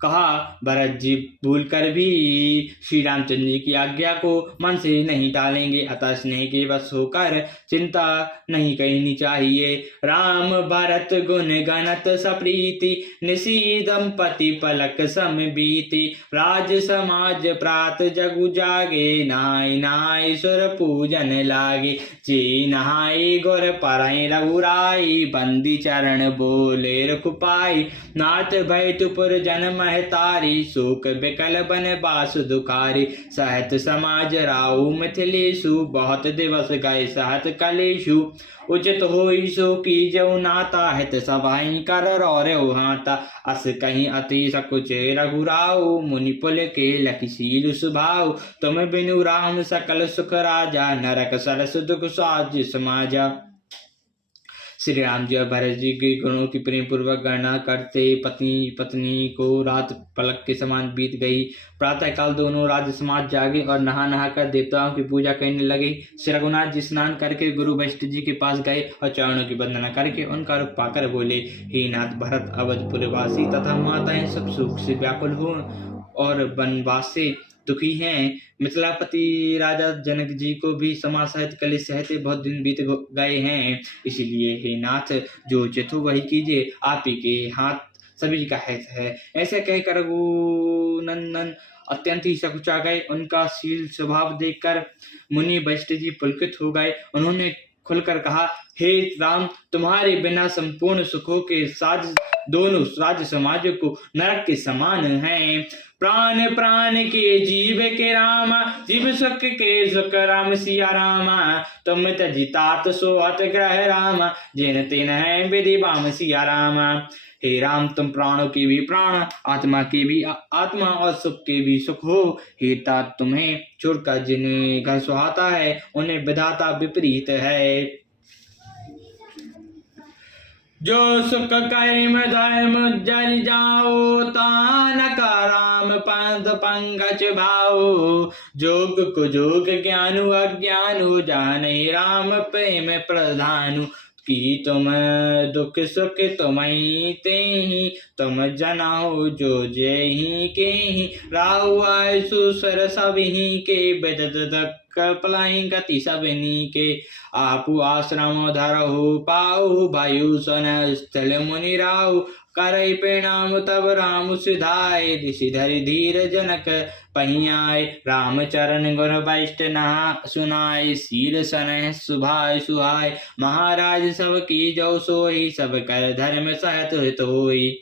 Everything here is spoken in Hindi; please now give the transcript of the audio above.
कहा, भरत जी भूल कर भी श्री रामचंद्र जी की आज्ञा को मन से नहीं टालेंगे, अतः स्नेह के वश होकर चिंता नहीं करनी चाहिए। राम भरत गुण गणत सप्रीति, निशी दंपति पलक सम बीती। राज समाज प्रात जगु जागे, नाय नाय सुर पूजन लागे। जे नहाय गुर परय रघुराई, बंदी चरण बोले रघुपाई। नाथ भय तुपुर जन महतारी, शोक बिकल बन बासु दुखारी। सहत समाज राउ मिथिलेशु, बहुत दिवस गए सहत कलेशु। उचित होई सो की जऊ नाता, हित सभाई कर रौर्य हाता। अस कहीं अति सकुच रघुराऊ, मुनि पुल के लखीशील स्वभाव। तुम बिनु राम सकल सुख राजा, नरक सरस दुख साज समाजा। श्री राम जी और भरत जी के गुणों की प्रेम पूर्वक गणना करते पत्नी पत्नी को रात पलक के समान बीत गई। प्रातः काल दोनों राज समाज जागे और नहा नहा कर देवताओं की पूजा करने लगे। श्री रघुनाथ जी स्नान करके गुरु वशिष्ठ जी के पास गए और चरणों की वंदना करके उनका रूप पाकर बोले, हे नाथ भरत, अवधपुर वासी तथा माताएं सब सुख से व्याकुल हो और वनवास से दुखी हैं। मिथिलापति राजा जनक जी को भी समा सहित कलेश सहते बहुत दिन बीत गए हैं। इसीलिए हे नाथ, जो उचित हो वही कीजिए, आप ही के हाथ सभी का हित है। ऐसे कहकर रघुनंदन अत्यंत ही सकुचा गए। उनका शील स्वभाव देखकर मुनि वशिष्ठ जी पुलकित हो गए। उन्होंने खुलकर कहा, हे राम, तुम्हारे बिना संपूर्ण सुखों के साज दोनों राज्य समाज को नरक के समान हैं। प्राण प्राण के जीव के रामा, जीव सुख के सुख राम सिया रामा। तुम तजितात सोहत ग्रह रामा, जिन तिन है विधि बाम सिया रामा। हे राम, तुम प्राणों की भी प्राण, आत्मा की भी आत्मा और सुख के भी सुख हो। हे तात, तुम्हें छोड़कर जिन्हें घर सुहाता है, उन्हें विधाता विपरीत है। जो सुख कर्म धर्म जल जाओ, तान का राम पद पंकज भाओ। जोग कुजोग ज्ञानु अज्ञानु, जाने राम प्रेम प्रधानु। की तुम दुख सुख तुम्हें तेहि, तुम जनाओ जो जेहि केहि। राहु आयसु सर सबहि के, विदत कपलाई गति सबनी के। आपु आश्रम धरहु पाऊ, वायु सन स्थल मुनि राहु। करई प्रणाम तब राम सिधाए, ऋषि धरि धीर जनक पहियाए। राम चरण गुण वैष्णव नहा सुनाए, शील सन सुभाय सुहाय। महाराज सब की जो सोई, सब कर धर्म सहत हित होई।